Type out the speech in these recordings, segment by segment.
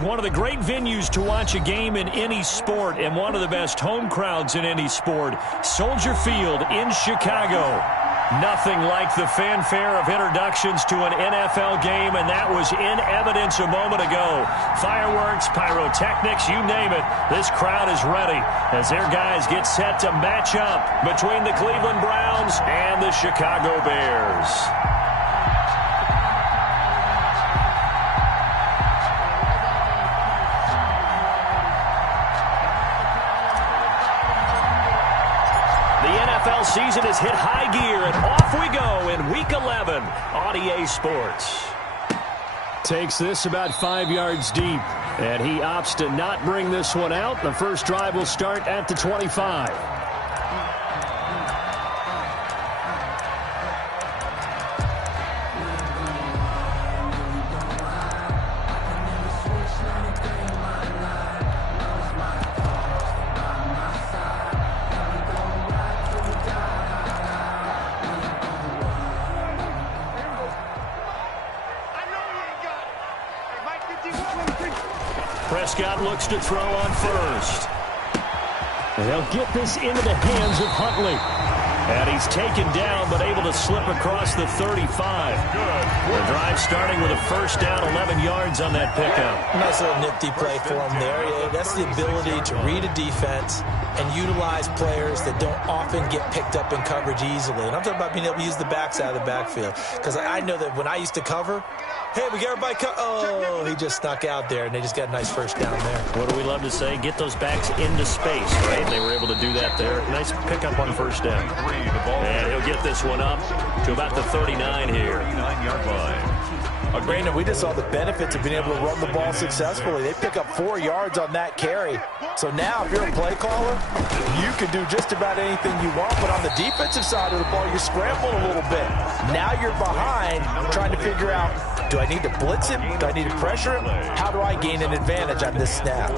One of the great venues to watch a game in any sport and one of the best home crowds in any sport, Soldier Field in Chicago. Nothing like the fanfare of introductions to an NFL game, and that was in evidence a moment ago. Fireworks, pyrotechnics, you name it. This crowd is ready as their guys get set to match up between the Cleveland Browns and the Chicago Bears. NFL season has hit high gear, and off we go in Week 11 on EA Sports. Takes this about 5 yards deep, and he opts to not bring this one out. The first drive will start at the 25. Prescott looks to throw on first. And they'll get this into the hands of Huntley. And he's taken down, but able to slip across the 35. The drive starting with a first down, 11 yards on that pickup. Nice little nifty play for him there. Yeah, that's the ability to read a defense and utilize players that don't often get picked up in coverage easily. And I'm talking about being able to use the backs out of the backfield. Because I know that when I used to cover, hey, we got everybody oh, he just snuck out there, and they just got a nice first down there. What do we love to say? Get those backs into space, right? They were able to do that there. Nice pickup on first down. And he'll get this one up to about the 39 here. 39-yard line. Brandon, we just saw the benefits of being able to run the ball successfully. They pick up 4 yards on that carry. So now, if you're a play caller, you can do just about anything you want. But on the defensive side of the ball, you're scrambling a little bit. Now you're behind, trying to figure out, do I need to blitz him? Do I need to pressure him? How do I gain an advantage on this snap?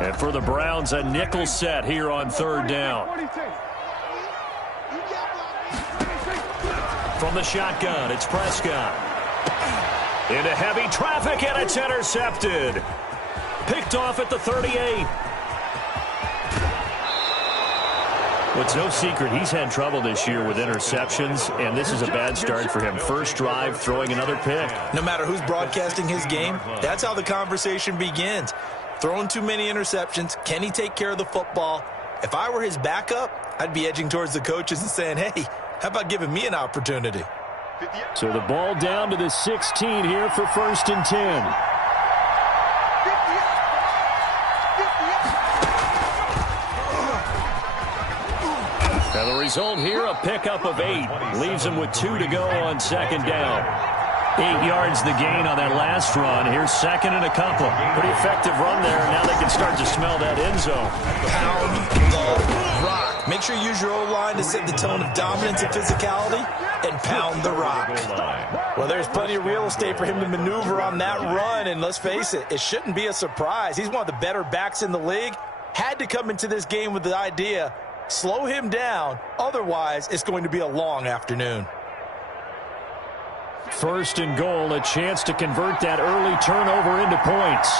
And for the Browns, a nickel set here on third down. From the shotgun, it's Prescott. Into heavy traffic, and it's intercepted. Picked off at the 38. Well, it's no secret he's had trouble this year with interceptions, and this is a bad start for him. First drive, throwing another pick. No matter who's broadcasting his game, that's how the conversation begins. Throwing too many interceptions. Can he take care of the football? If I were his backup, I'd be edging towards the coaches and saying, hey, how about giving me an opportunity? So the ball down to the 16 here for 1st and 10. And the result here, a pickup of 8. Leaves him with 2 to go on second down. 8 yards the gain on that last run. Here's second and a couple. Pretty effective run there. Now they can start to smell that end zone. Pound the rock. Make sure you use your O-line to set the tone of dominance and physicality, and pound the rock. Well, there's plenty of real estate for him to maneuver on that run, and let's face it, it shouldn't be a surprise. He's one of the better backs in the league. Had to come into this game with the idea, slow him down, otherwise it's going to be a long afternoon. 1st and goal, a chance to convert that early turnover into points.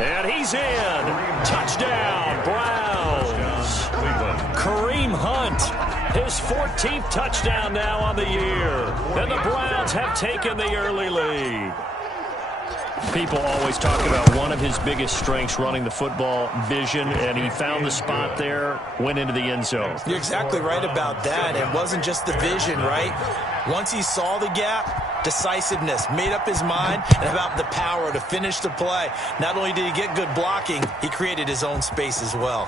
And he's in. Touchdown, Browns. Kareem Hunt, his 14th touchdown now on the year. And the Browns have taken the early lead. People always talk about one of his biggest strengths, running the football, vision, and he found the spot there, went into the end zone. You're exactly right about that. It wasn't just the vision, right? Once he saw the gap, decisiveness, made up his mind, and about the power to finish the play. Not only did he get good blocking, he created his own space as well.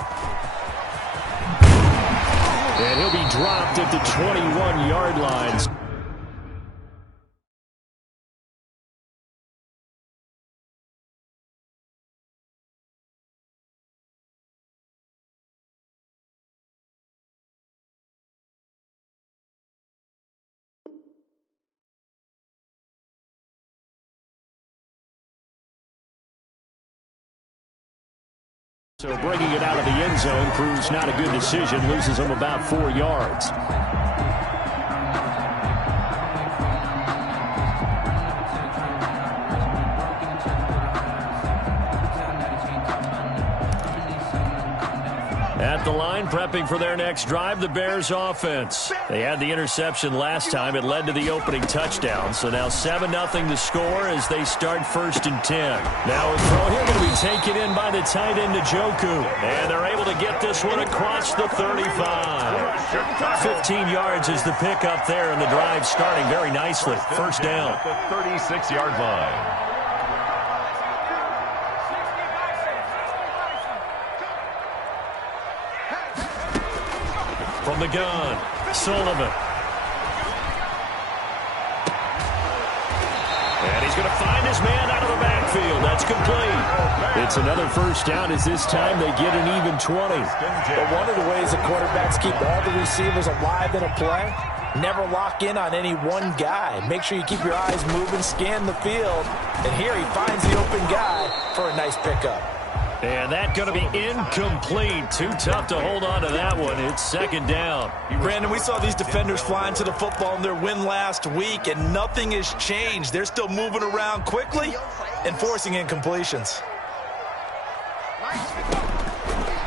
And he'll be dropped at the 21-yard line. So bringing it out of the end zone proves not a good decision, loses him about 4 yards. At the line, prepping for their next drive, the Bears offense. They had the interception last time. It led to the opening touchdown. So now 7-0 to score as they start 1st and 10. Now a throw here going to be taken in by the tight end, Njoku. And they're able to get this one across the 35. 15 yards is the pickup there, and the drive starting very nicely. 1st down. At the 36-yard line. From the gun, Sullivan. And he's going to find his man out of the backfield. That's complete. It's another 1st down as this time they get an even 20. But one of the ways the quarterbacks keep all the receivers alive in a play, never lock in on any one guy. Make sure you keep your eyes moving, scan the field. And here he finds the open guy for a nice pickup. And that's going to be incomplete. Too tough to hold on to that one. It's 2nd down. Brandon, we saw these defenders flying to the football in their win last week, and nothing has changed. They're still moving around quickly and forcing incompletions.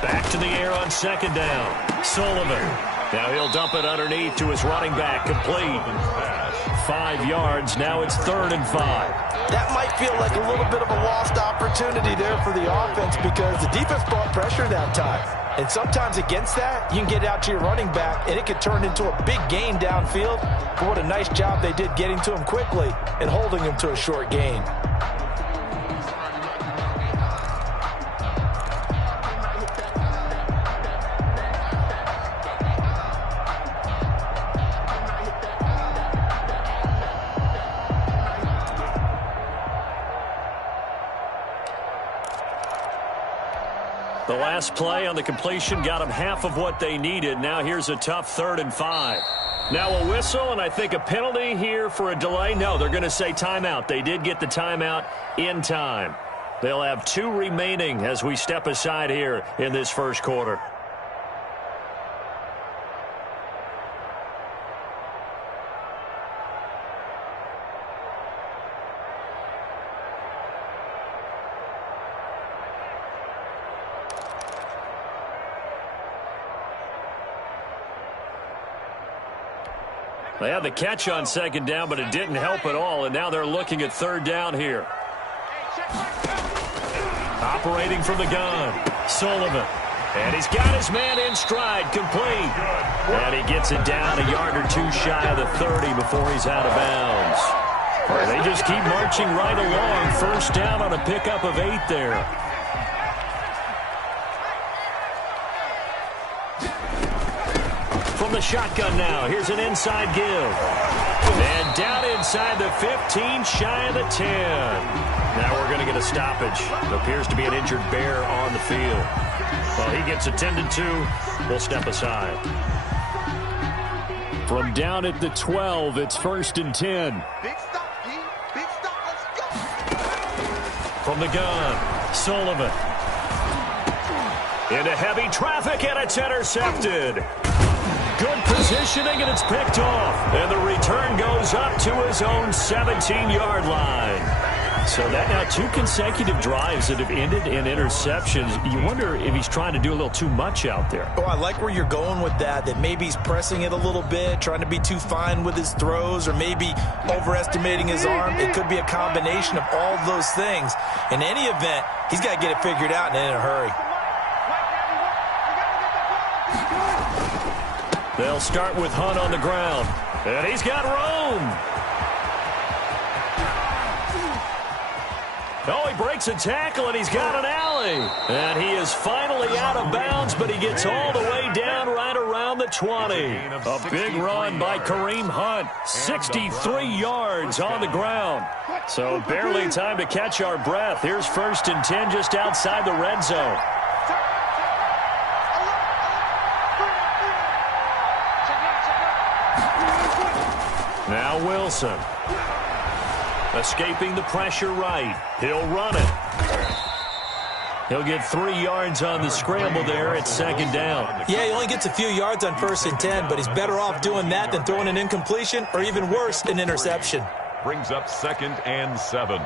Back to the air on 2nd down. Sullivan. Now he'll dump it underneath to his running back. Complete. 5 yards. Now it's 3rd and 5. That might feel like a little bit of a lost opportunity there for the offense because the defense brought pressure that time. And sometimes against that, you can get out to your running back, and it could turn into a big gain downfield. But what a nice job they did getting to him quickly and holding him to a short gain. The last play on the completion got them half of what they needed. Now here's a tough 3rd and 5. Now a whistle, and I think a penalty here for a delay. No, they're going to say timeout. They did get the timeout in time. They'll have 2 remaining as we step aside here in this 1st quarter. They had the catch on 2nd down, but it didn't help at all, and now they're looking at 3rd down here. Operating from the gun, Sullivan. And he's got his man in stride, complete. And he gets it down a yard or 2 shy of the 30 before he's out of bounds. Well, they just keep marching right along. 1st down on a pickup of 8 there. From the shotgun now, here's an inside give. And down inside the 15, shy of the 10. Now we're going to get a stoppage. It appears to be an injured Bear on the field. Well, he gets attended to. We'll step aside. From down at the 12, it's 1st and 10. Big stop, G. Big stop. Let's go. From the gun, Sullivan. Into heavy traffic, and it's intercepted. Good positioning, and it's picked off. And the return goes up to his own 17-yard line. So that now 2 consecutive drives that have ended in interceptions. You wonder if he's trying to do a little too much out there. Oh, I like where you're going with that maybe he's pressing it a little bit, trying to be too fine with his throws, or maybe overestimating his arm. It could be a combination of all of those things. In any event, he's got to get it figured out and in a hurry. They'll start with Hunt on the ground. And he's got room. Oh, he breaks a tackle, and he's got an alley. And he is finally out of bounds, but he gets all the way down right around the 20. A big run by Kareem Hunt. 63 yards on the ground. So barely time to catch our breath. Here's 1st and 10 just outside the red zone. Now Wilson. Escaping the pressure right. He'll run it. He'll get 3 yards on the scramble there at second down. Yeah, he only gets a few yards on 1st and 10, but he's better off doing that than throwing an incompletion or even worse, an interception. Brings up 2nd and 7.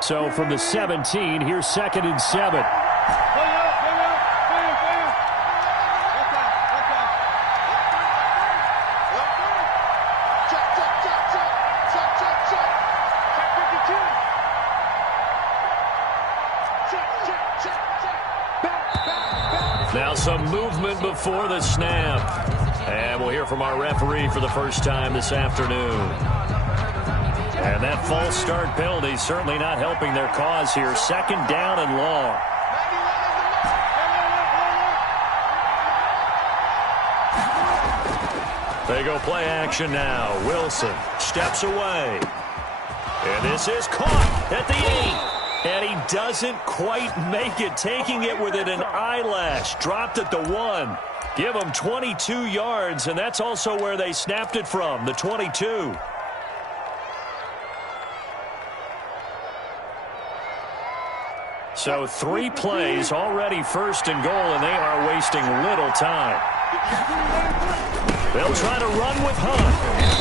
So from the 17, here's 2nd and 7. Now some movement before the snap. And we'll hear from our referee for the first time this afternoon. And that false start penalty certainly not helping their cause here. 2nd down and long. They go play action now. Wilson steps away. And this is caught at the 8. And he doesn't quite make it, taking it within an eyelash. Dropped at the 1. Give him 22 yards, and that's also where they snapped it from, the 22. So 3 plays, already 1st and goal, and they are wasting little time. They'll try to run with Hunt,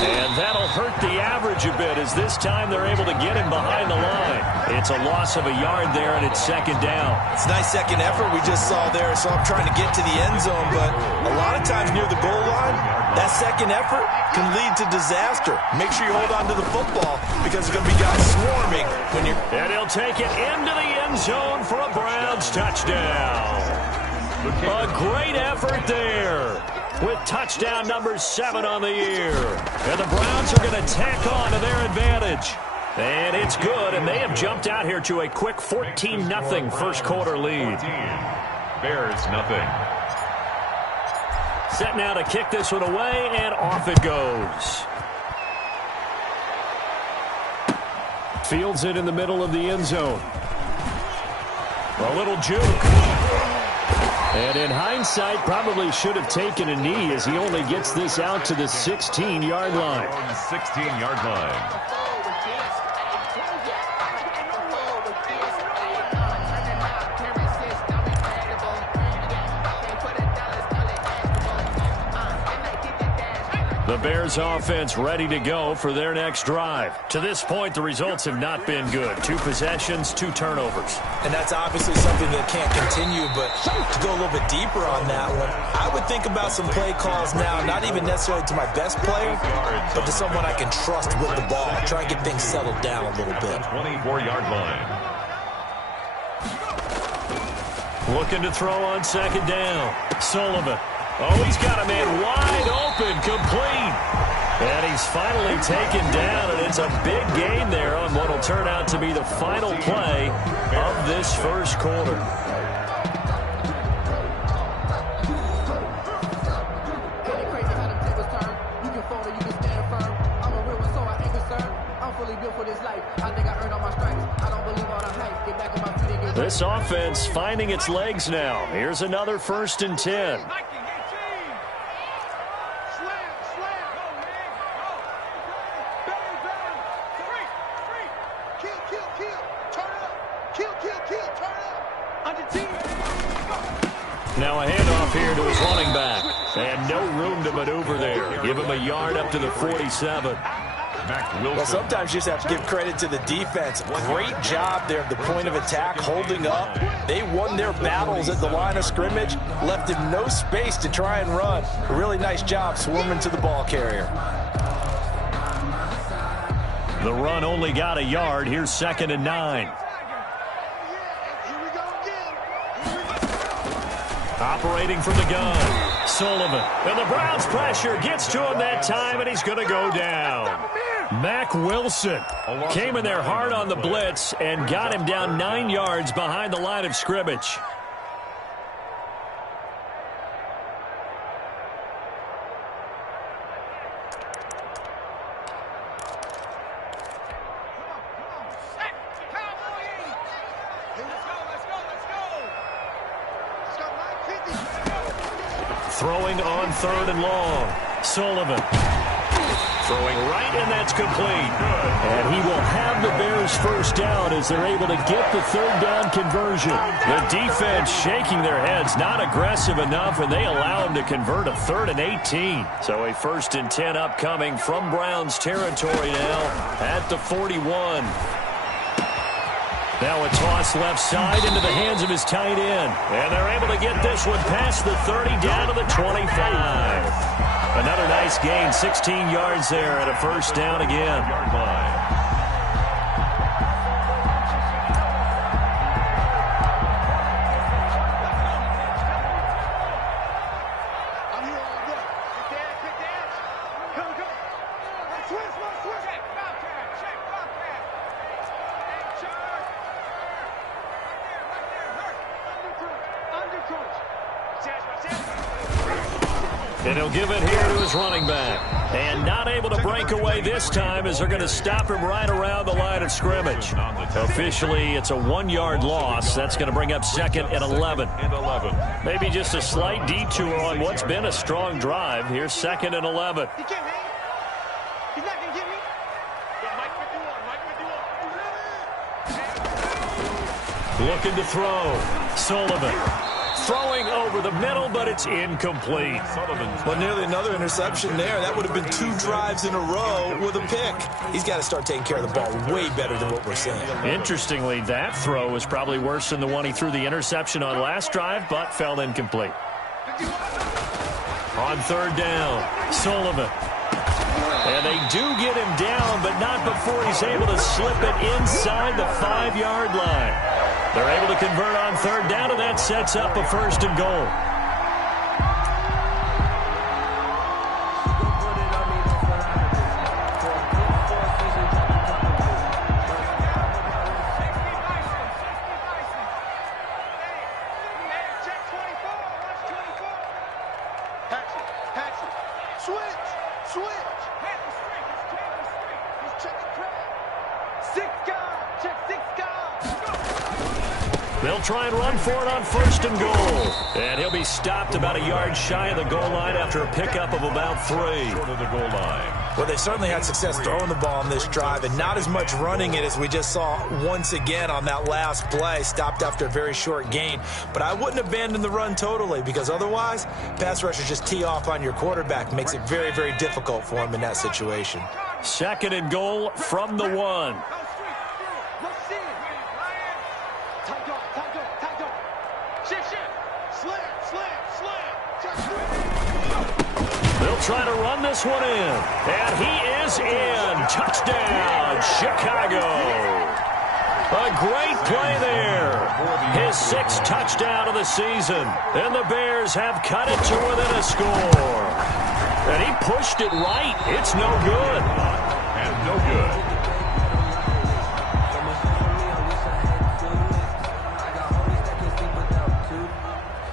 and that'll hurt the average a bit as this time they're able to get him behind the line. It's a loss of a yard there, and it's 2nd down. It's a nice second effort we just saw there, so I'm trying to get to the end zone, but a lot of times near the goal line, that second effort can lead to disaster. Make sure you hold on to the football because there's going to be guys swarming when you're... And he'll take it into the end zone for a Browns touchdown. A great effort there, with touchdown number 7 on the year. And the Browns are going to tack on to their advantage. And it's good, and they have jumped out here to a quick 14-0 first quarter lead. Bears nothing. Set now to kick this one away, and off it goes. Fields it in the middle of the end zone. A little juke. And in hindsight, probably should have taken a knee as he only gets this out to the 16-yard line. 16-yard line. The Bears offense ready to go for their next drive. To this point, the results have not been good. 2 possessions, 2 turnovers. And that's obviously something that can't continue, but to go a little bit deeper on that one, I would think about some play calls now, not even necessarily to my best player, but to someone I can trust with the ball. Try and get things settled down a little bit. 24-yard line. Looking to throw on 2nd down. Sullivan. Oh, he's got a man wide open, complete. And he's finally taken down, and it's a big gain there on what will turn out to be the final play of this first quarter. This offense finding its legs now. Here's another 1st and 10. Now a handoff here to his running back. And no room to maneuver there. Give him a yard up to the 47. Well, sometimes you just have to give credit to the defense. Great job there at the point of attack, holding up. They won their battles at the line of scrimmage, left him no space to try and run. A really nice job swarming to the ball carrier. The run only got a yard. Here's 2nd and 9. Operating from the gun, Sullivan. And the Browns pressure gets to him that time, and he's going to go down. Mack Wilson came in there hard on the blitz and got him down 9 yards behind the line of scrimmage. Throwing on 3rd and long. Sullivan. Throwing right, and that's complete. And he will have the Bears first down as they're able to get the third down conversion. The defense shaking their heads, not aggressive enough, and they allow him to convert a 3rd and 18. So a 1st and 10 upcoming from Browns territory now at the 41. Now a toss left side into the hands of his tight end. And they're able to get this one past the 30 down to the 25. Another nice gain, 16 yards there and a first down again. And he'll give it here to his running back. And not able to break away this time as they're going to stop him right around the line of scrimmage. Officially, it's a 1-yard loss. That's going to bring up 2nd and 11. Maybe just a slight detour on what's been a strong drive. Here's 2nd and 11. He can't hang. He's not going to get me. Yeah, Mike 51. Looking to throw. Sullivan. Throwing over the middle, but it's incomplete. Well, nearly another interception there. That would have been 2 drives in a row with a pick. He's got to start taking care of the ball way better than what we're seeing. Interestingly, that throw was probably worse than the one he threw the interception on last drive, but fell incomplete. On 3rd down, Sullivan. And they do get him down, but not before he's able to slip it inside the 5-yard line. They're able to convert on 3rd down, and that sets up a 1st and goal. They'll try and run for it on 1st and goal. And he'll be stopped about a yard shy of the goal line after a pickup of about 3. Short of the goal line. Well, they certainly had success throwing the ball on this drive and not as much running it as we just saw once again on that last play, stopped after a very short gain. But I wouldn't abandon the run totally because otherwise, pass rushers just tee off on your quarterback. Makes it very, very difficult for him in that situation. 2nd and goal from the 1. They'll try to run this one in. And he is in. Touchdown, Chicago. A great play there. His 6th touchdown of the season. And the Bears have cut it to within a score. And he pushed it right. It's no good. And no good.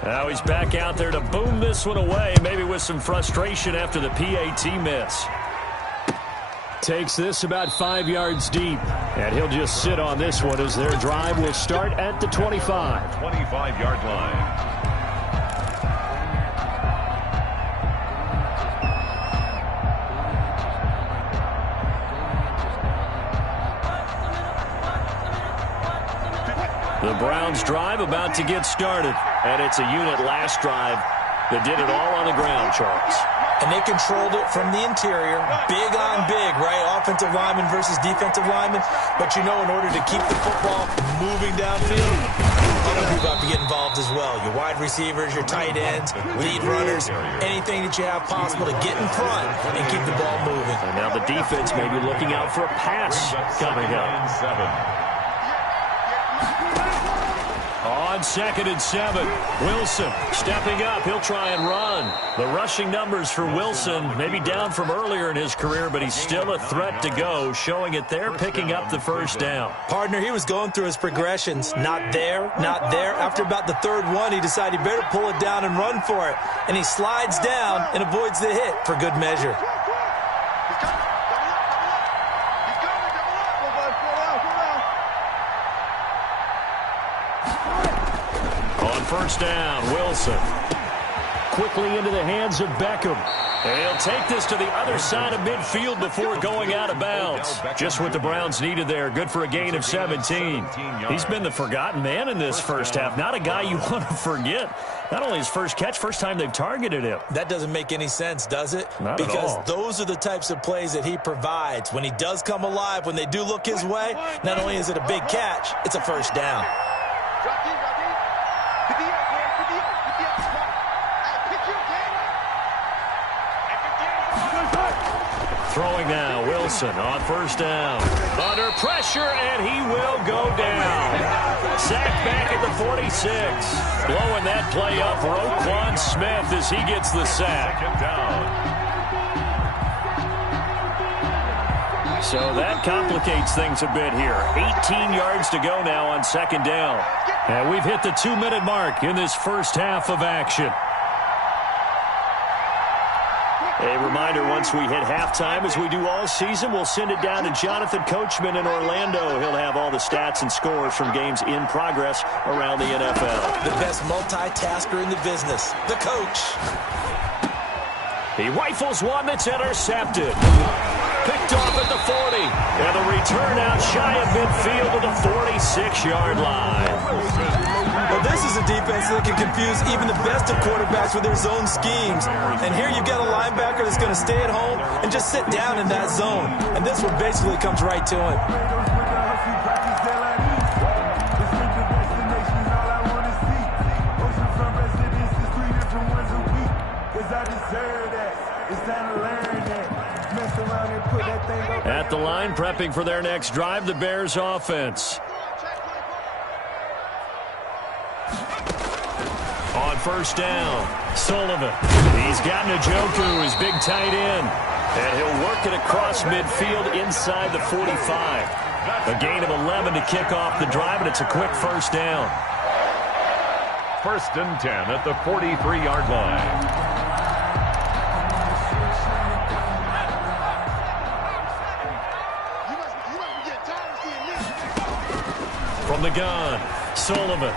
Now he's back out there to boom this one away, maybe with some frustration after the PAT miss. Takes this about 5 yards deep, and he'll just sit on this one as their drive will start at the 25. 25-yard line. The Browns drive about to get started, and it's a unit last drive that did it all on the ground, Charles. And they controlled it from the interior, big on big, right? Offensive lineman versus defensive lineman. But you know, in order to keep the football moving downfield, other people have to get involved as well. Your wide receivers, your tight ends, lead runners, anything that you have possible to get in front and keep the ball moving. And now the defense may be looking out for a pass coming up. 7. On 2nd and 7, Wilson stepping up. He'll try and run. The rushing numbers for Wilson may be down from earlier in his career, but he's still a threat to go, showing it there, picking up the first down. Partner, he was going through his progressions. Not there, not there. After about the 3rd one, he decided he better pull it down and run for it. And he slides down and avoids the hit for good measure. On 1st down, Wilson. Quickly into the hands of Beckham. He'll take this to the other side of midfield before going out of bounds. Just what the Browns needed there. Good for a gain of 17. He's been the forgotten man in this first half. Not a guy you want to forget. Not only his first catch, first time they've targeted him. That doesn't make any sense, does it? Not at all. Because those are the types of plays that he provides. When he does come alive, when they do look his way, not only is it a big catch, it's a first down. Throwing now, Wilson on first down. Under pressure, and he will go down. Sacked back at the 46. Blowing that play up, Roquan Smith as he gets the sack. Second down. So that complicates things a bit here. 18 yards to go now on second down. And we've hit the 2-minute mark in this first half of action. A reminder, once we hit halftime, as we do all season, we'll send it down to Jonathan Coachman in Orlando. He'll have all the stats and scores from games in progress around the NFL. The best multitasker in the business, the coach. He rifles one that's intercepted. Picked off at the 40. And the return out shy of midfield to the 46-yard line. Well, this is a defense that can confuse even the best of quarterbacks with their zone schemes. And here you've got a linebacker that's going to stay at home and just sit down in that zone. And this one basically comes right to him. At the line, prepping for their next drive, the Bears offense. On first down, Sullivan. He's got Njoku, his big tight end. And he'll work it across midfield inside the 45. A gain of 11 to kick off the drive, and it's a quick first down. First and 10 at the 43-yard line. From the gun, Sullivan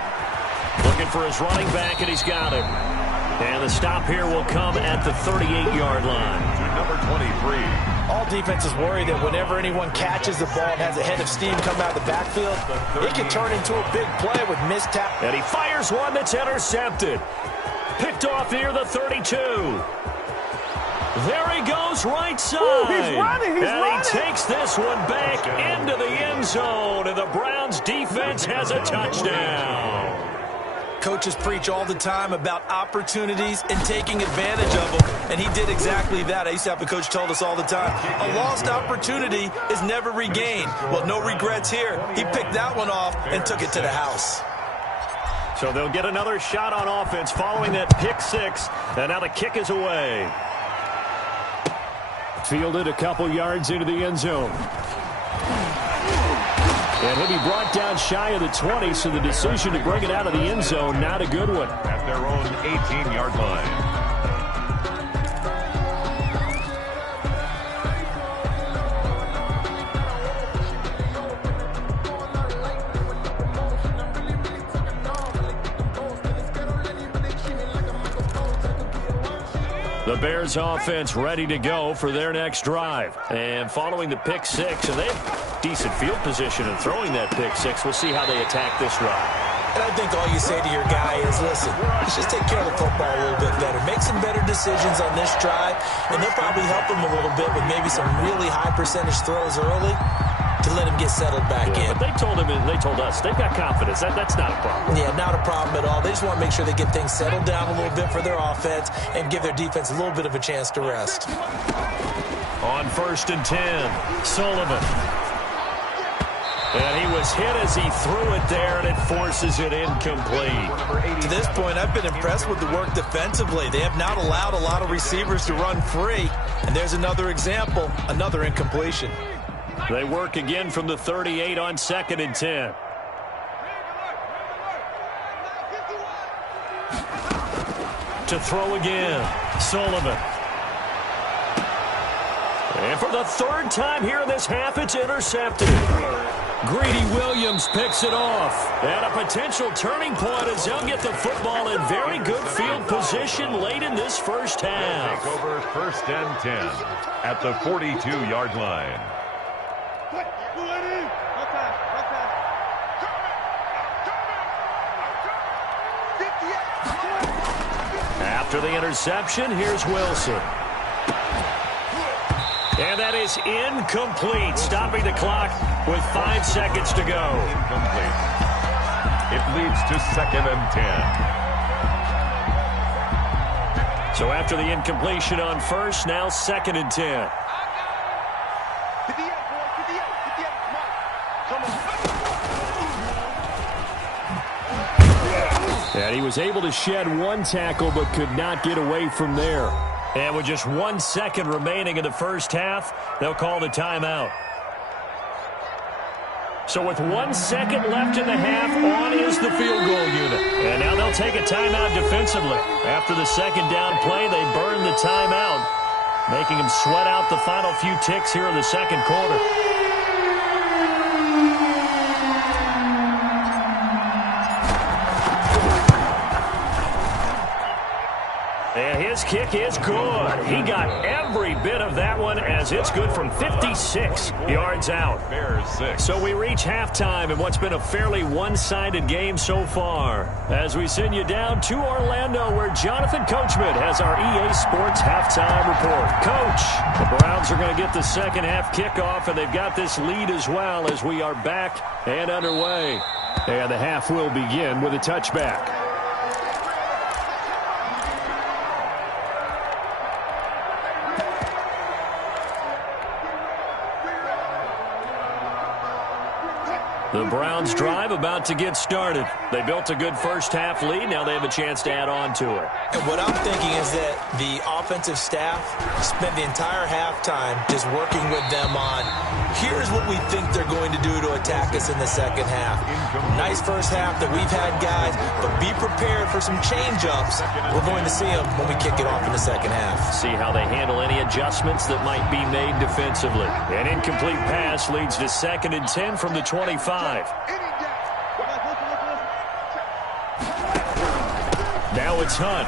looking for his running back, and he's got him. And the stop here will come at the 38-yard line. To number 23. All defenses worry that whenever anyone catches the ball and has a head of steam come out of the backfield, it can turn into a big play with missed tackle. And he fires one that's intercepted. Picked off near the 32. There he goes, right side. Ooh, he's running. He takes this one back into the end zone, and the Browns defense has a touchdown. Coaches preach all the time about opportunities and taking advantage of them, and he did exactly that. I used to have a coach told us all the time, a lost opportunity is never regained. Well, no regrets here. He picked that one off and took it to the house. So they'll get another shot on offense following that pick six, and now the kick is away. Fielded a couple yards into the end zone. And he'll be brought down shy of the 20, so the decision to bring it out of the end zone, not a good one. At their own 18-yard line. The Bears offense ready to go for their next drive. And following the pick six, and they have decent field position in throwing that pick six. We'll see how they attack this drive. And I think all you say to your guy is, listen, let's just take care of the football a little bit better. Make some better decisions on this drive, and they'll probably help him a little bit with maybe some really high percentage throws early to let him get settled back in. But they told him, and they told us, they've got confidence. That's not a problem. Yeah, not a problem at all. They just want to make sure they get things settled down a little bit for their offense and give their defense a little bit of a chance to rest. On first and 10, Sullivan. And he was hit as he threw it there, and it forces it incomplete. To this point, I've been impressed with the work defensively. They have not allowed a lot of receivers to run free. And there's another example, another incompletion. They work again from the 38 on second and 10. To throw again, Sullivan. And for the third time here in this half, it's intercepted. Greedy Williams picks it off. And a potential turning point as they'll get the football in very good field position. position late in this first half. Take over 1st and 10 at the 42-yard line. After the interception, here's Wilson. And that is incomplete, stopping the clock with 5 seconds to go. Incomplete. It leads to 2nd and 10. So after the incompletion on first, now 2nd and 10. And he was able to shed 1 tackle but could not get away from there. And with just 1 second remaining in the first half, they'll call the timeout. So with 1 second left in the half, on is the field goal unit. And now they'll take a timeout defensively. After the second down play, they burn the timeout, making them sweat out the final few ticks here in the second quarter. And his kick is good. He got every bit of that one as it's good from 56 yards out. Bears 6. So we reach halftime in what's been a fairly one-sided game so far. As we send you down to Orlando, where Jonathan Coachman has our EA Sports halftime report. Coach, the Browns are going to get the second half kickoff, and they've got this lead as well as we are back and underway. And the half will begin with a touchback. The Browns drive about to get started. They built a good first half lead. Now they have a chance to add on to it. And what I'm thinking is that the offensive staff spent the entire halftime just working with them on, here's what we think they're going to do to attack us in the second half. Nice first half that we've had, guys, but be prepared for some change-ups. We're going to see them when we kick it off in the second half. See how they handle any adjustments that might be made defensively. An incomplete pass leads to 2nd and 10 from the 25. Now it's Hunt.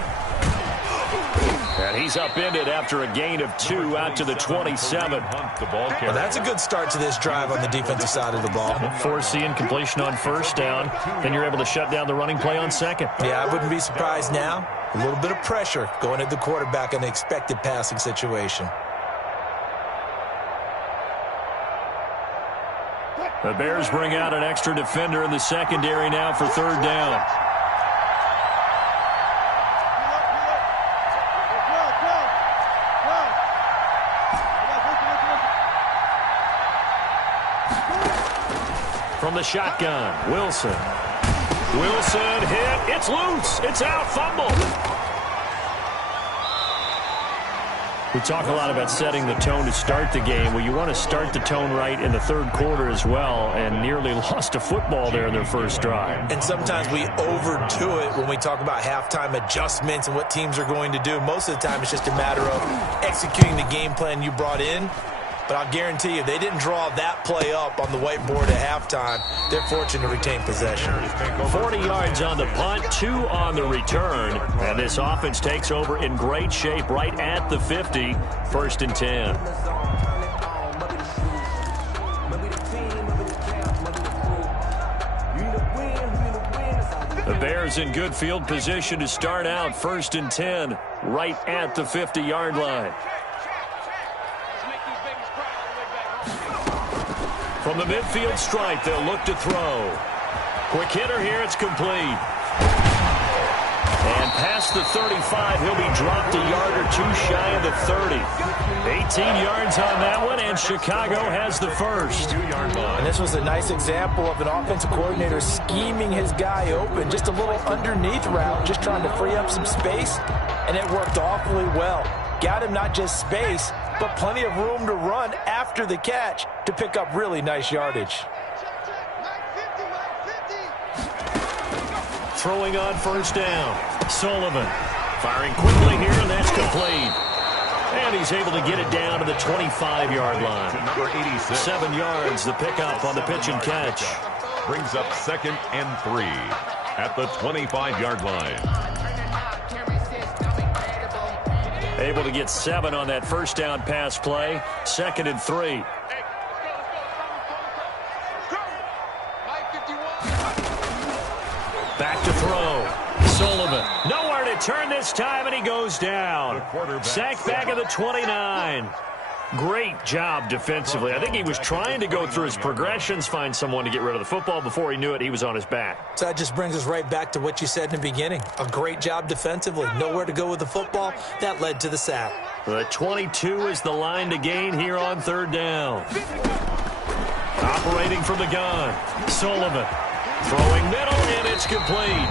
And he's upended after a gain of 2 out to the 27. Well, that's a good start to this drive on the defensive side of the ball. Force the incompletion on first down. Then you're able to shut down the running play on second. Yeah, I wouldn't be surprised now. A little bit of pressure going at the quarterback in an expected passing situation. The Bears bring out an extra defender in the secondary now for 3rd down. From the shotgun, Wilson. Wilson hit. It's loose. It's out. Fumble. We talk a lot about setting the tone to start the game. Well, you want to start the tone right in the third quarter as well, and nearly lost a football there in their first drive. And sometimes we overdo it when we talk about halftime adjustments and what teams are going to do. Most of the time it's just a matter of executing the game plan you brought in. But I'll guarantee you, they didn't draw that play up on the whiteboard at halftime. They're fortunate to retain possession. 40 yards on the punt, 2 on the return. And this offense takes over in great shape right at the 50. 1st and 10. The Bears in good field position to start out. 1st and 10, right at the 50-yard line. From the midfield stripe, they'll look to throw. Quick hitter here, it's complete. And past the 35, he'll be dropped a yard or 2 shy of the 30. 18 yards on that one, and Chicago has the first. And this was a nice example of an offensive coordinator scheming his guy open. Just a little underneath route, just trying to free up some space, and it worked awfully well. Got him not just space, but plenty of room to run after the catch to pick up really nice yardage. Throwing on first down, Sullivan. Firing quickly here, and that's complete. And he's able to get it down to the 25-yard line. Number 86. 7 yards, the pickup on the pitch and catch. Brings up 2nd and 3 at the 25-yard line. Able to get 7 on that first down pass play. 2nd and 3. Back to throw. Sullivan. Nowhere to turn this time, and he goes down. Sacked back at the 29. Great job defensively. I think he was trying to go through his progressions, find someone to get rid of the football. Before he knew it, he was on his back. So that just brings us right back to what you said in the beginning. A great job defensively. Nowhere to go with the football. That led to the sack. The 22 is the line to gain here on 3rd down. Operating from the gun. Sullivan. Throwing middle, and it's complete.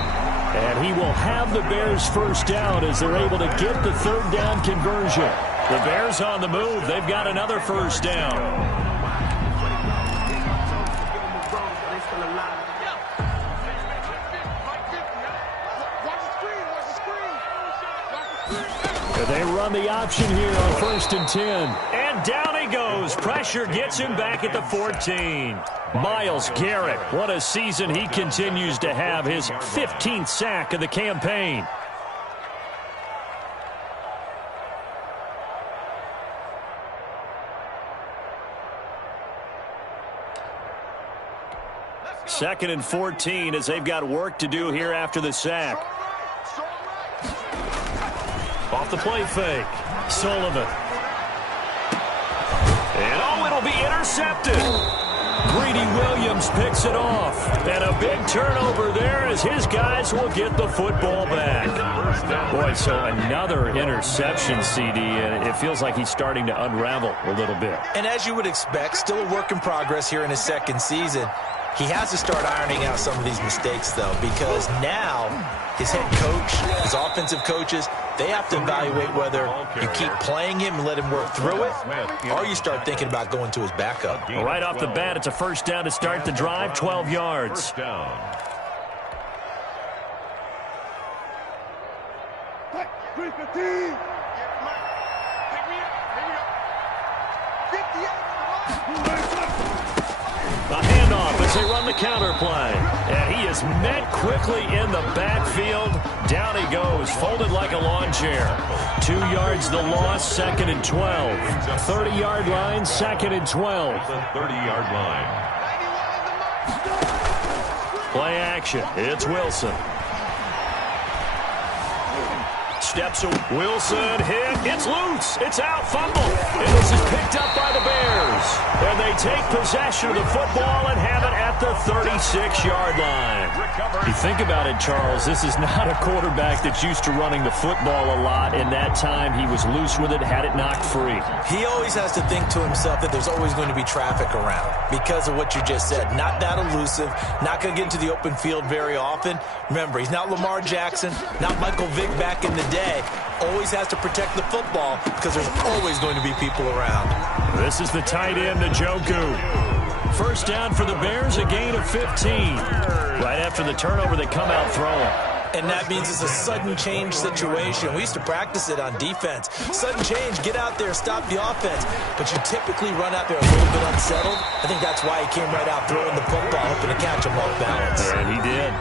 And he will have the Bears first down as they're able to get the 3rd down conversion. The Bears on the move. They've got another first down. They run the option here on 1st and 10. And down he goes. Pressure gets him back at the 14. Myles Garrett, what a season he continues to have. His 15th sack of the campaign. Second and 14 as they've got work to do here after the sack. Off the play fake. Sullivan. And it'll be intercepted. Greedy Williams picks it off. And a big turnover there as his guys will get the football back. Boy, so another interception, CD, and it feels like he's starting to unravel a little bit. And as you would expect, still a work in progress here in his 2nd season. He has to start ironing out some of these mistakes, though, because now his head coach, his offensive coaches, they have to evaluate whether you keep playing him and let him work through it, or you start thinking about going to his backup. Well, right off the bat, it's a first down to start the drive, 12 yards. A handoff as they run the counter play. And he is met quickly in the backfield. Down he goes, folded like a lawn chair. 2 yards the loss, 2nd and 12. 30-yard line, 2nd and 12. The 30-yard line. Play action. It's Wilson. Steps away. Wilson hit. It's loose. It's out. Fumble. And this is picked up by the Bears. And they take possession of the football and have it at the 36-yard line. You think about it, Charles. This is not a quarterback that's used to running the football a lot. In that time, he was loose with it, had it knocked free. He always has to think to himself that there's always going to be traffic around because of what you just said. Not that elusive. Not going to get into the open field very often. Remember, he's not Lamar Jackson, not Michael Vick back in the day. Always has to protect the football because there's always going to be people around. This is the tight end, Njoku. First down for the Bears, a gain of 15. Right after the turnover, they come out throwing. And that means it's a sudden change situation. We used to practice it on defense. Sudden change, get out there, stop the offense. But you typically run out there a little bit unsettled. I think that's why he came right out throwing the football, hoping to catch him off balance. And he did.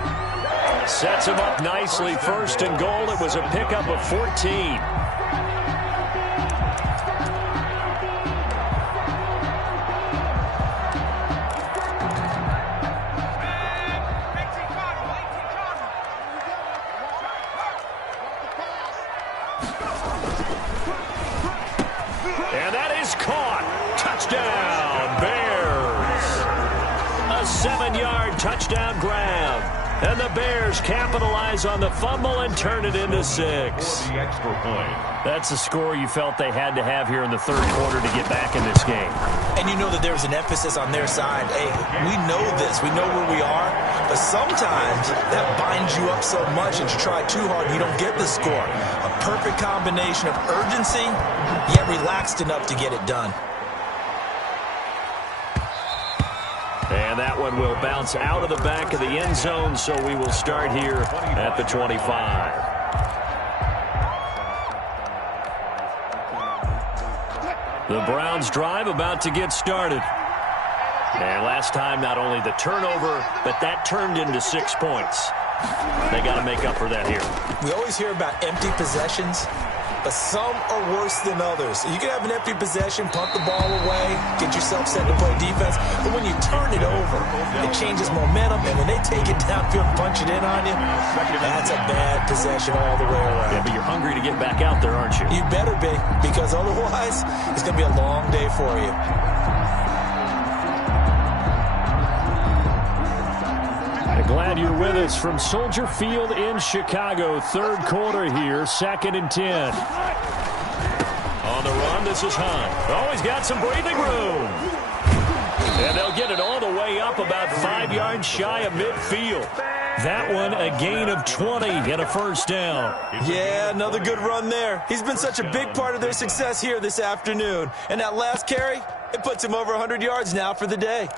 Sets him up nicely. 1st and goal. It was a pickup of 14. And that is caught. Touchdown, Bears. A 7-yard touchdown grab. And the Bears capitalize on the fumble and turn it into 6. The extra point. That's the score you felt they had to have here in the 3rd quarter to get back in this game. And you know that there's an emphasis on their side. Hey, we know this. We know where we are. But sometimes that binds you up so much that you try too hard and you don't get the score. A perfect combination of urgency, yet relaxed enough to get it done. And that one will bounce out of the back of the end zone, so we will start here at the 25. The Browns drive about to get started. And last time, not only the turnover, but that turned into 6 points. They got to make up for that here. We always hear about empty possessions. but some are worse than others. You can have an empty possession, punt the ball away, get yourself set to play defense, but when you turn it over, it changes momentum, and when they take it downfield and punch it in on you, that's a bad possession all the way around. Yeah, but you're hungry to get back out there, aren't you? You better be, because otherwise, it's going to be a long day for you. Glad you're with us from Soldier Field in Chicago. Third quarter here, 2nd and 10. On the run, this is Hunt. Oh, he's got some breathing room. And they'll get it all the way up about 5 yards shy of midfield. That one a gain of 20 and a first down. Yeah, another good run there. He's been such a big part of their success here this afternoon. And that last carry, it puts him over 100 yards now for the day.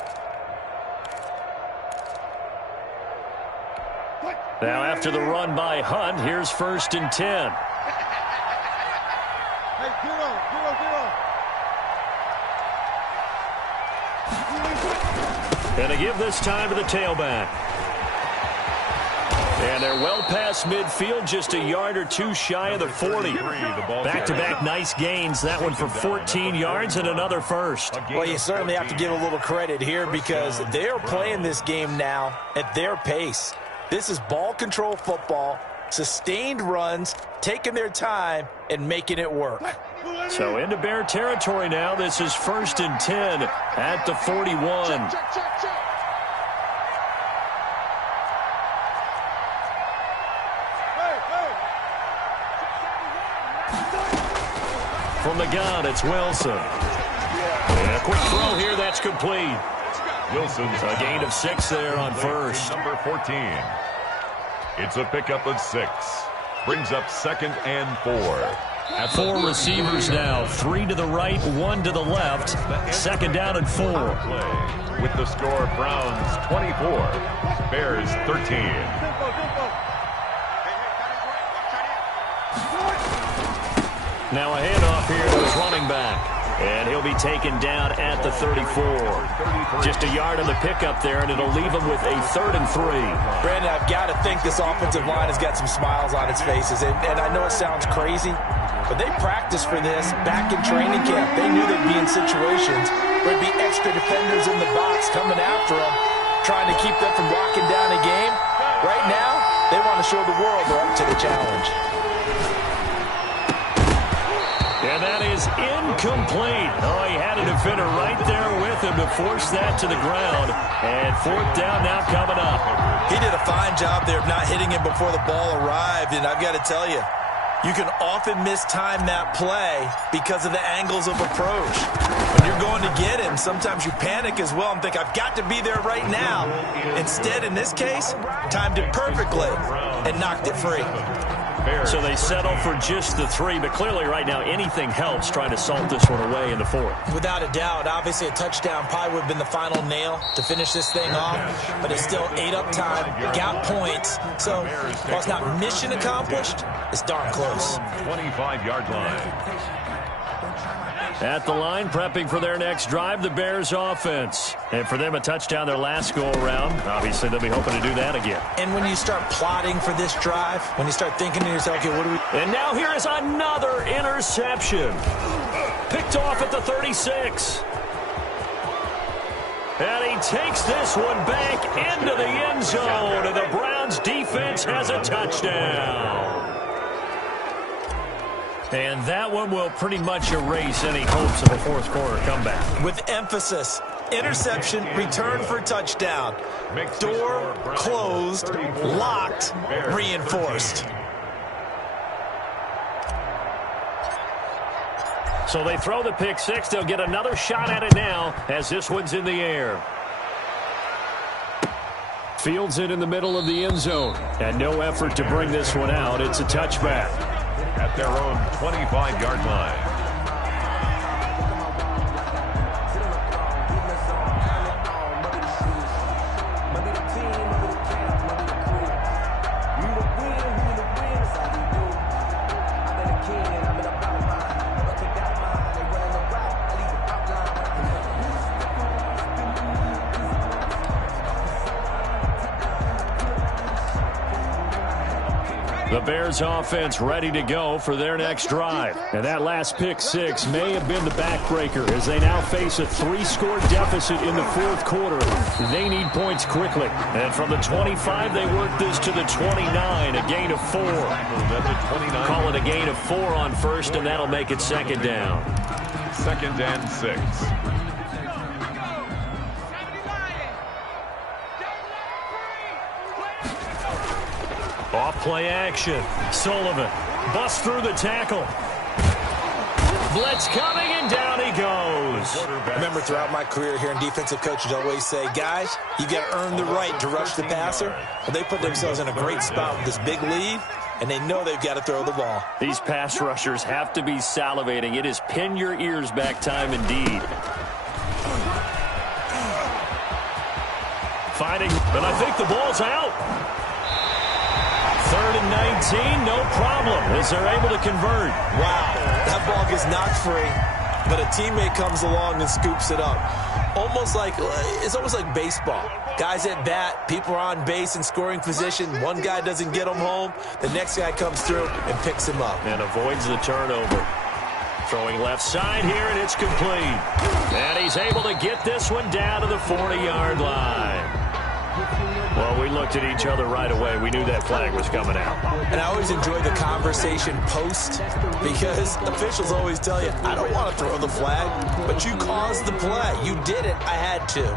Now after the run by Hunt, here's 1st and 10. And they give this time to the tailback. And they're well past midfield, just a yard or two shy of the 40. Back-to-back nice gains. That one for 14 yards and another first. Well, you certainly have to give a little credit here because they're playing this game now at their pace. This is ball control football, sustained runs, taking their time, and making it work. So into Bear territory now. This is 1st and 10 at the 41. From the gun, it's Wilson. And a quick throw here, that's complete. Wilson's A gain of 6 there on first. Number 14. It's a pickup of 6. Brings up 2nd and 4. At 4 receivers now. 3 to the right, 1 to the left. 2nd down and 4. Play with the score Browns 24, Bears 13. Now a handoff here to his running back. And he'll be taken down at the 34. Just a yard on the pickup there, and it'll leave him with a 3rd and 3. Brandon, I've got to think this offensive line has got some smiles on its faces. And I know it sounds crazy, but they practiced for this back in training camp. They knew they'd be in situations where there'd be extra defenders in the box coming after them, trying to keep them from locking down a game. Right now, they want to show the world they're up to the challenge. And that is incomplete. Oh, he had a defender right there with him to force that to the ground. And 4th down now coming up. He did a fine job there of not hitting him before the ball arrived. And I've got to tell you, you can often mistime that play because of the angles of approach. When you're going to get him, sometimes you panic as well and think, I've got to be there right now. Instead, in this case, timed it perfectly and knocked it free. So they settle for just the 3, but clearly right now anything helps trying to salt this one away in the 4th. Without a doubt, obviously a touchdown probably would have been the final nail to finish this thing off, but it's still ate up time, got points, so while it's not mission accomplished, it's darn close. 25-yard line. At the line, prepping for their next drive, the Bears offense. And for them, a touchdown their last go-around. Obviously, they'll be hoping to do that again. And when you start plotting for this drive, when you start thinking to yourself, okay, what do we... And now here is another interception. Picked off at the 36. And he takes this one back into the end zone, and the Browns defense has a touchdown. And that one will pretty much erase any hopes of a 4th quarter comeback. With emphasis, interception, return for touchdown. Door closed, locked, reinforced. So they throw the pick 6. They'll get another shot at it now as this one's in the air. Fields it in the middle of the end zone. And no effort to bring this one out. It's a touchback. At their own 25-yard line. Bears offense ready to go for their next drive. And that last pick six may have been the backbreaker as they now face a 3-score deficit in the fourth quarter. They need points quickly. And from the 25, they work this to the 29, a gain of 4. Call it a gain of 4 on first, and that'll make it second down. 2nd and 6. Off play action. Sullivan busts through the tackle. Blitz coming, and down he goes. I remember throughout my career hearing defensive coaches always say, guys, you got to earn the right to rush the passer. Well, they put themselves in a great spot with this big lead, and they know they've got to throw the ball. These pass rushers have to be salivating. It is pin your ears back time indeed. Fighting, but I think the ball's out. 3rd and 19, no problem, as they're able to convert. Wow, that ball gets knocked free, but a teammate comes along and scoops it up. It's almost like baseball. Guys at bat, people are on base in scoring position. One guy doesn't get him home. The next guy comes through and picks him up. And avoids the turnover. Throwing left side here, and it's complete. And he's able to get this one down to the 40-yard line. Well, we looked at each other right away. We knew that flag was coming out. And I always enjoy the conversation post because officials always tell you, I don't want to throw the flag, but you caused the play. You did it. I had to.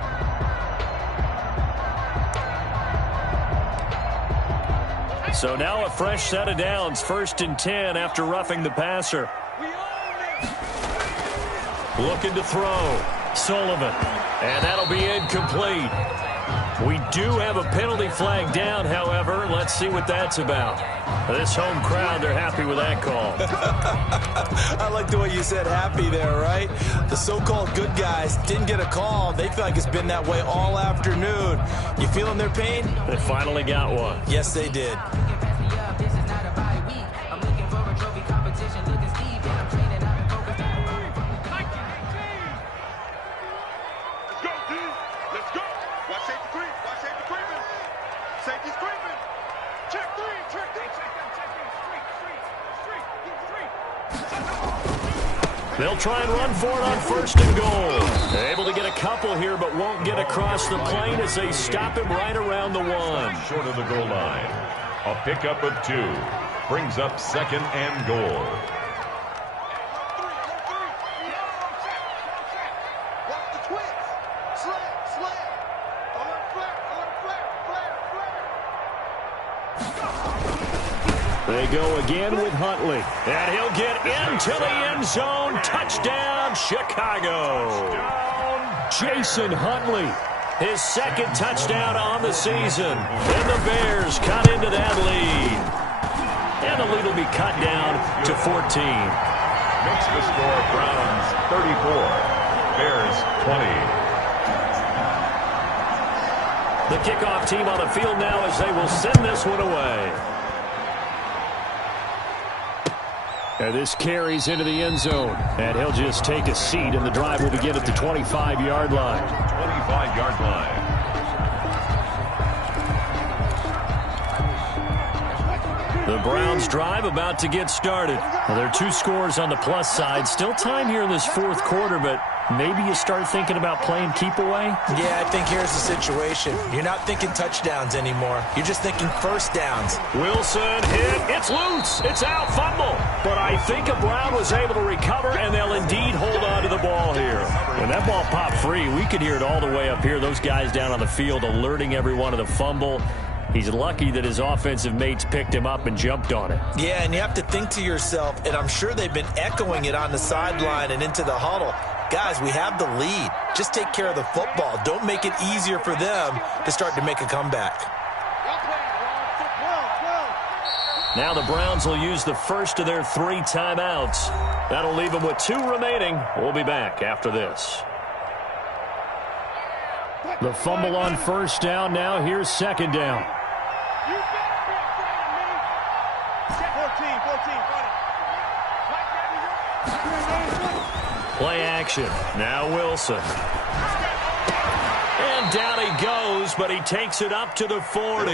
So now a fresh set of downs. 1st and 10 after roughing the passer. Looking to throw. Sullivan. And that'll be incomplete. We do have a penalty flag down, however. Let's see what that's about. This home crowd, they're happy with that call. I like the way you said happy there, right? The so-called good guys didn't get a call. They feel like it's been that way all afternoon. You feeling their pain? They finally got one. Yes, they did. They'll try and run for it on 1st and goal. They're able to get a couple here, but won't get across the plane as they stop him right around the 1. Short of the goal line. A pickup of 2. Brings up 2nd and goal. They go again with Huntley. And he'll get into the end zone. Touchdown, Chicago. Jason Huntley, his 2nd touchdown on the season. And the Bears cut into that lead. And the lead will be cut down to 14. Makes the score Browns 34. Bears 20. The kickoff team on the field now as they will send this one away. And this carries into the end zone. And he'll just take a seat, and the drive will begin at the 25-yard line. 25-yard line. The Browns drive about to get started. Well, there are 2 scores on the plus side. Still time here in this fourth quarter, but maybe you start thinking about playing keep away? Yeah, I think here's the situation. You're not thinking touchdowns anymore. You're just thinking first downs. Wilson hit. It's loose. It's out. Fumble. But I think a Brown was able to recover, and they'll indeed hold on to the ball here. When that ball popped free, we could hear it all the way up here. Those guys down on the field alerting everyone of the fumble. He's lucky that his offensive mates picked him up and jumped on it. Yeah, and you have to think to yourself, and I'm sure they've been echoing it on the sideline and into the huddle. Guys, we have the lead. Just take care of the football. Don't make it easier for them to start to make a comeback. Now the Browns will use the first of their 3 timeouts. That'll leave them with 2 remaining. We'll be back after this. The fumble on 1st down. Now here's 2nd down. Play action. Now Wilson. And down he goes, but he takes it up to the 40.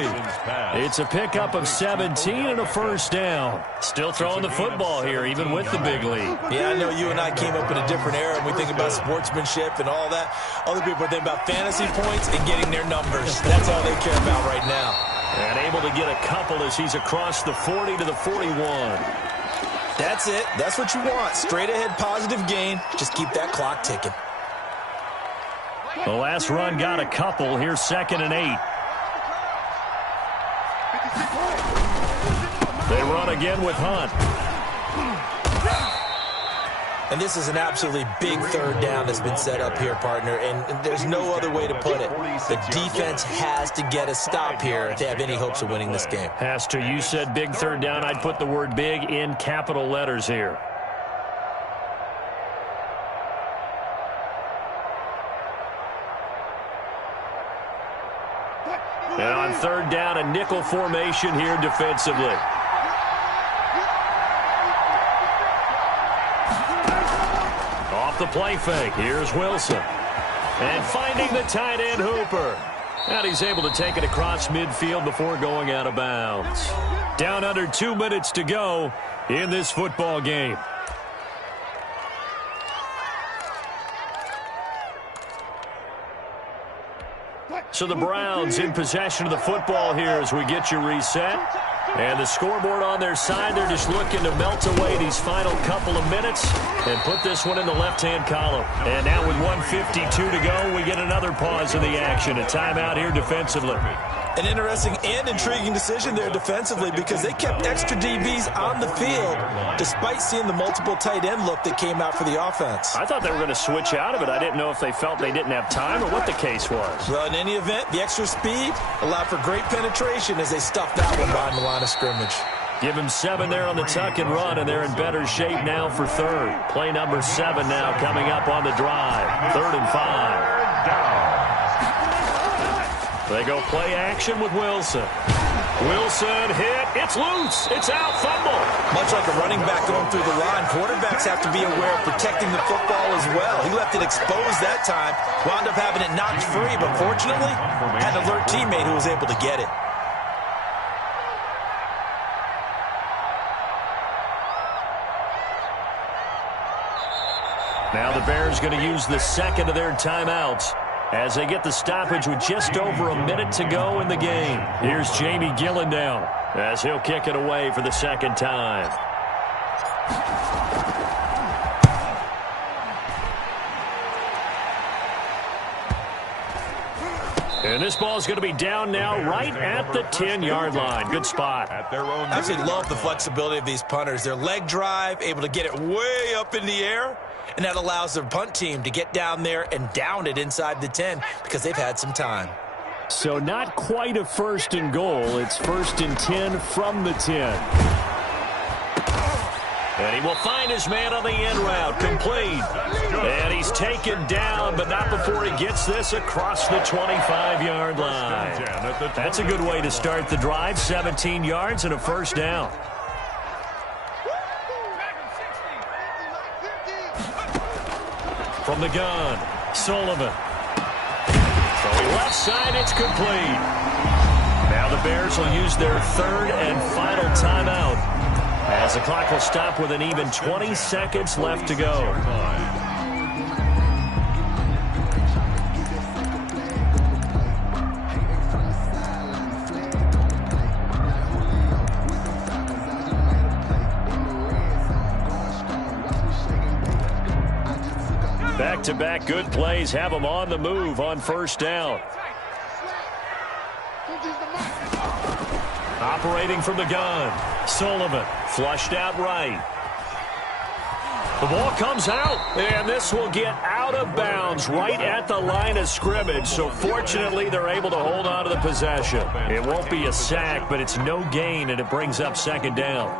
It's a pickup of 17 and a first down. Still throwing the football here, even with the big lead. Yeah, I know you and I came up in a different era, and we think about sportsmanship and all that. Other people think about fantasy points and getting their numbers. That's all they care about right now. And able to get a couple as he's across the 40 to the 41. That's it. That's what you want. Straight ahead positive gain. Just keep that clock ticking. The last run got a couple. Here's 2nd and 8. They run again with Hunt. And this is an absolutely big third down that's been set up here, partner, and there's no other way to put it. The defense has to get a stop here if they have any hopes of winning this game. Has to. You said big third down. I'd put the word big in capital letters here. And on third down, a nickel formation here defensively. Off the play fake, here's Wilson. And finding the tight end Hooper. And he's able to take it across midfield before going out of bounds. Down under 2 minutes to go in this football game. So the Browns in possession of the football here as we get you reset. And the scoreboard on their side, they're just looking to melt away these final couple of minutes and put this one in the left-hand column. And now with 1:52 to go, we get another pause in the action. A timeout here defensively. An interesting and intriguing decision there defensively because they kept extra DBs on the field despite seeing the multiple tight end look that came out for the offense. I thought they were going to switch out of it. I didn't know if they felt they didn't have time or what the case was. Well, in any event, the extra speed allowed for great penetration as they stuffed that one behind the line of scrimmage. Give him 7 there on the tuck and run, and they're in better shape now for third. Play number 7 now coming up on the drive. 3rd and 5. They go play action with Wilson. Wilson hit. It's loose. It's out. Fumble. Much like a running back going through the line, quarterbacks have to be aware of protecting the football as well. He left it exposed that time. Wound up having it knocked free, but fortunately, had an alert teammate who was able to get it. Now the Bears going to use the second of their timeouts as they get the stoppage with just over a minute to go in the game. Here's Jamie Gillen down as he'll kick it away for the second time. And this ball is going to be down now right at the 10-yard line. Good spot. At their own I absolutely love the flexibility of these punters. Their leg drive, able to get it way up in the air, and that allows their punt team to get down there and down it inside the 10 because they've had some time. So not quite a 1st and goal. It's 1st and 10 from the 10. And he will find his man on the end route. Complete. And he's taken down, but not before he gets this across the 25-yard line. That's a good way to start the drive. 17 yards and a first down. From the gun, Sullivan. Throwing left side, it's complete. Now the Bears will use their 3rd and final timeout as the clock will stop with an even 20 seconds left to go. Back-to-back good plays have them on the move on first down. Operating from the gun, Sullivan flushed out right. The ball comes out, and this will get out of bounds right at the line of scrimmage. So fortunately, they're able to hold on to the possession. It won't be a sack, but it's no gain, and it brings up 2nd down.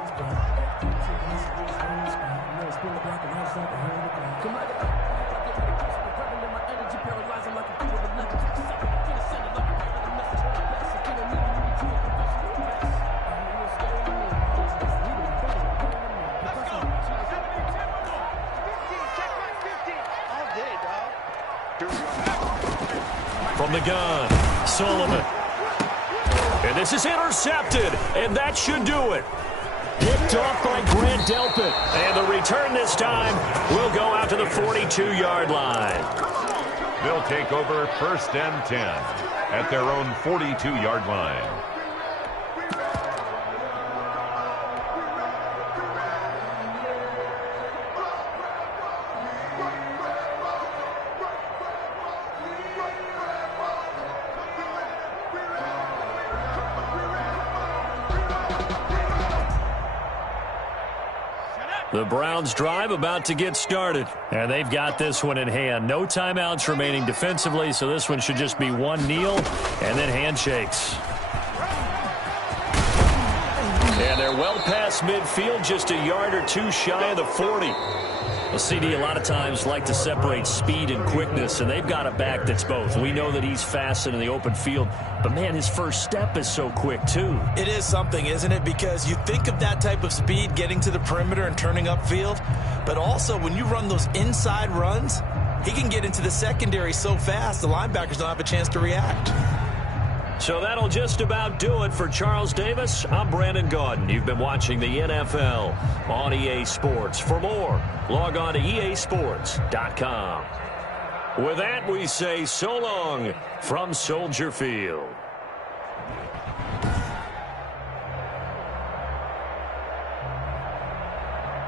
From the gun, Sullivan. And this is intercepted, and that should do it. Picked off by Grant Delpit. And the return this time will go out to the 42-yard line. They'll take over 1st and 10 at their own 42-yard line. The Browns drive about to get started, and they've got this one in hand. No timeouts remaining defensively, so this one should just be one kneel and then handshakes. And they're well past midfield, just a yard or two shy of the 40. Well, CD, a lot of times like to separate speed and quickness, and they've got a back that's both. We know that he's fast in the open field, but, man, his first step is so quick, too. It is something, isn't it? Because you think of that type of speed getting to the perimeter and turning upfield, but also when you run those inside runs, he can get into the secondary so fast the linebackers don't have a chance to react. So that'll just about do it for Charles Davis. I'm Brandon Gaudin. You've been watching the NFL on EA Sports. For more, log on to easports.com. With that, we say so long from Soldier Field.